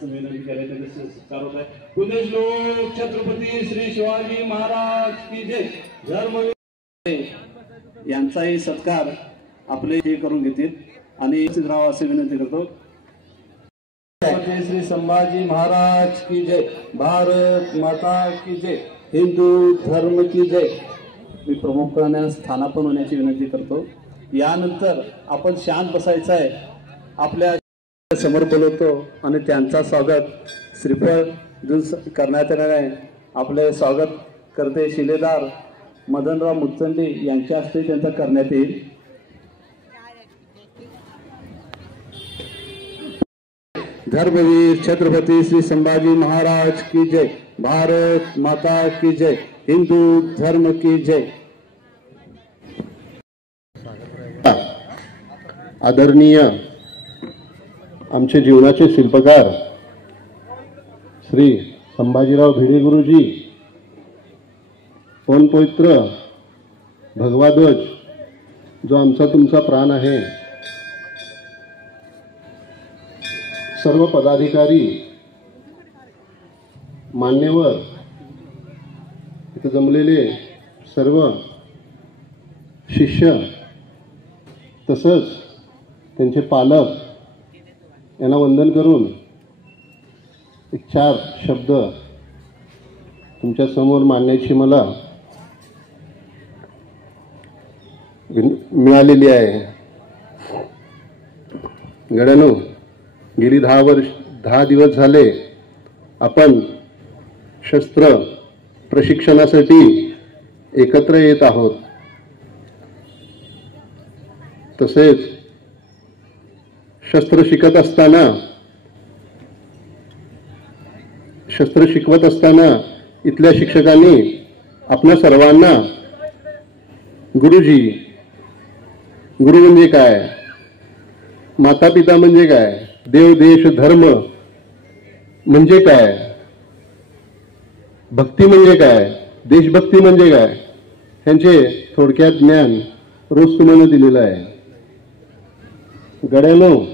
असं विनंती करायचं सत्कार होत आहे। पुणे श्लोक छत्रपती श्री शिवाजी महाराज की जय। धर्मवीर यांचाही सत्कार आपले हे करून घेतील आणि राव असे विनंती करतो। श्री संभाजी महाराज की जय। भारत माता की जय। हिंदू धर्म की जय। मी प्रमुखांना स्थानापन्न होण्याची विनंती करतो। यानंतर आपण शांत बसायचं आहे। आपल्या समोर बोलवतो आणि त्यांचा स्वागत श्रीफळ देऊन करण्यात येणार आहे। आपले स्वागत करते शिलेदार मदनराव मुत्संडी यांच्या हस्ते त्यांचा करण्यात येईल। धर्मवीर छत्रपती श्री संभाजी महाराज की जय। भारत माता की जय। हिंदू धर्म की जय। आदरणीय आमचे जीवनाचे शिल्पकार श्री संभाजीराव भिडे गुरुजी, पवनपवित्र भगवा ध्वज जो आमचा तुमचा प्राण आहे, सर्व पदाधिकारी, मान्यवर, इथे जमलेले सर्व शिष्य, तसंच त्यांचे पालक यांना वंदन करून एक 4 शब्द तुमच्या समोर मांडण्याची मला मिळालेली आहे। गड्यानो, गेली 10 दिवस झाले आपण शस्त्र प्रशिक्षणासाठी एकत्र येत आहोत। तसेच शस्त्र शिकवत असताना इथल्या शिक्षकांनी आपल्या सर्वांना गुरुजी, गुरु म्हणजे काय, माता पिता म्हणजे काय, देव देश धर्म म्हणजे काय, भक्ती म्हणजे काय, देशभक्ती म्हणजे काय, यांचे थोडक्यात ज्ञान रोज तुम्हाला दिलेलं आहे। गड्यानो,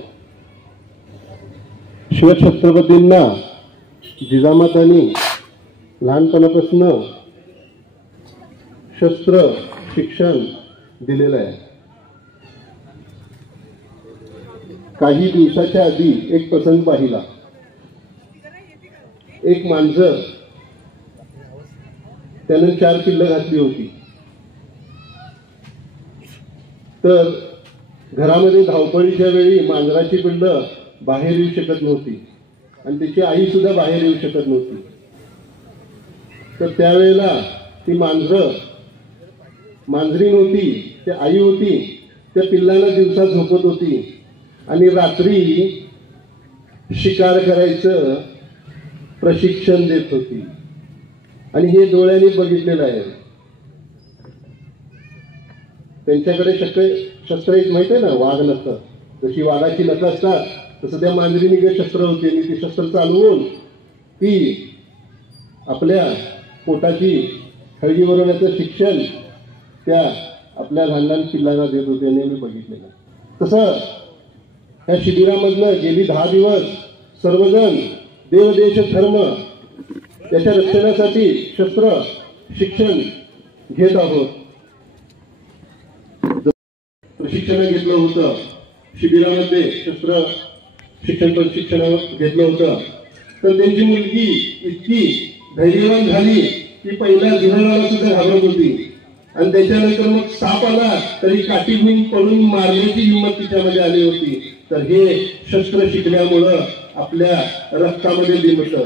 शिवछत्रपतींना जिजामातांनी लहानपणापासून शस्त्र शिक्षण दिलेलं आहे। काही दिवसाच्या आधी एक प्रसंग पाहिला। एक मांजर, त्याने 4 पिल्लं घातली होती। तर घरामध्ये धावपळीच्या वेळी मांजराची पिल्लं बाहेर येऊ शकत नव्हती आणि तिची आई सुद्धा बाहेर येऊ शकत नव्हती। तर त्यावेळेला ती मांजरी नव्हती, ती आई होती, त्या पिल्लांना दिवसा झोपत होती आणि रात्री शिकार करायचं प्रशिक्षण देत होती। आणि हे डोळ्यांनी बघितलेलं आहे। त्यांच्याकडे शस्त्र एक माहिती आहे ना, वाघ नसतं, जशी वाघाची नखं असतात तसं त्या मांजरीने शस्त्र होते आणि ती शस्त्र चालवून ती आपल्या पोटाची खळगी बनवण्याचं शिक्षण त्या आपल्या लहान पिल्लांना देत होते आणि मी बघितलेलं। तसं या शिबिरामधनं गेली 10 दिवस सर्वजण देव देश धर्म याच्या रक्षणासाठी शस्त्र शिक्षण घेत आहोत। प्रशिक्षण घेतलं होतं शिबिरामध्ये, शस्त्र शिक्षण प्रशिक्षण घेतलं होतं। तर त्यांची मुलगी इतकी धैर्यवान झाली की पहिल्या झुरळाला सुद्धा घाबरत होती आणि त्याच्यानंतर मग साप आला तरी काठी घेऊन पळून मारण्याची हिंमत तिच्यामध्ये आली होती। तर हे शस्त्र शिकण्यामुळं आपल्या रक्तामध्ये बिंबतं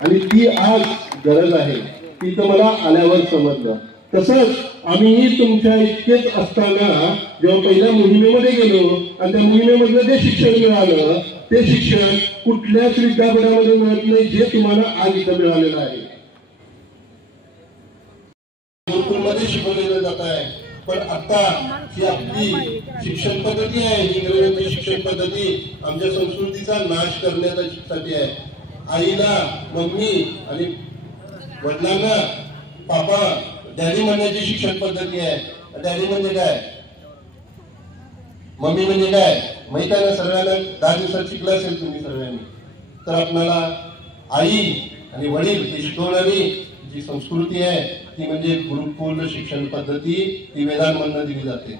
आणि ती आज गरज आहे, ती तर मला आल्यावर समजलं। तसंच आम्हीही तुमच्या इतकेच असताना जेव्हा पहिल्या मोहिमेमध्ये गेलो आणि त्या मोहिमेमधलं जे शिक्षण मिळालं ते शिक्षण कुठल्याच विद्यापीठामध्ये मिळत नाही, जे तुम्हाला आज इथं मिळालेलं आहे। गुरुकुलमध्ये शिकवलेलं जात आहे, पण आता ही आपली शिक्षण पद्धती आहे, इंग्रजी शिक्षण पद्धती आमच्या संस्कृतीचा नाश करण्यासाठी आहे। आईला मम्मी आणि वडिलांना पापा डॅडी म्हणण्याची शिक्षण पद्धती आहे। डॅडी म्हणजे काय, मम्मी म्हणजे काय माहित आहे ना सगळ्यांना? 10 दिवसात शिकला असेल तुम्ही सगळ्यांनी। तर आपल्याला आई आणि वडील हे शिकवणारी जी संस्कृती आहे ती म्हणजे गुरुकुल शिक्षण पद्धती ही वेदांमधून दिली जाते.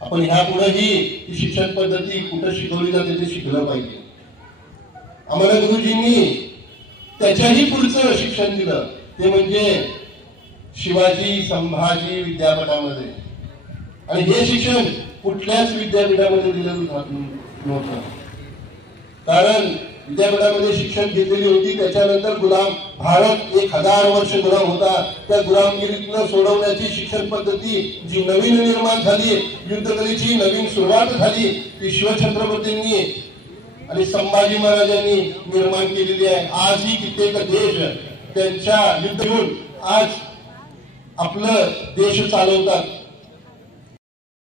आपण ह्यापुढेही ही शिक्षण पद्धती कुठं शिकवली जाते ते शिकलं पाहिजे. आम्हाला गुरुजींनी त्याच्याही पुढचं शिक्षण दिलं ते म्हणजे शिवाजी संभाजी विद्यापीठामध्ये. आणि हे शिक्षण कुठल्याच विद्यापीठामध्ये दिलं नव्हतं. कारण विद्यापीठामध्ये शिक्षण घेतलेली होती त्याच्यानंतर गुलाम भारत 1000 वर्ष गुलाम होता. त्या गुलामगिरीतनं सोडवण्याची शिक्षण पद्धती जी नवीन निर्माण झाली, युद्धकलेची नवीन सुरुवात झाली ती शिवछत्रपतींनी आणि संभाजी महाराजांनी निर्माण केलेली आहे. आजही कित्येक देश त्यांच्या युद्ध घेऊन आज आपलं देश चालवतात.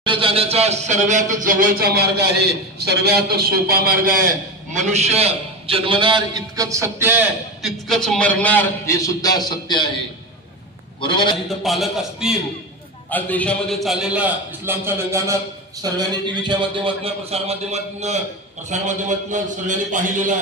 जाण्याचा सर्वात जवळचा मार्ग आहे, सर्वात सोपा मार्ग आहे. मनुष्य जन्मणार इतकंच सत्य आहे, तितकंच मरणार हे सुद्धा सत्य आहे. बरोबर आहे. इथं पालक असतील, आज देशामध्ये चाललेला इस्लामचा नंगानाथ सर्वांनी टीव्हीच्या माध्यमातून प्रसार माध्यमातून सर्वांनी पाहिलेला आहे.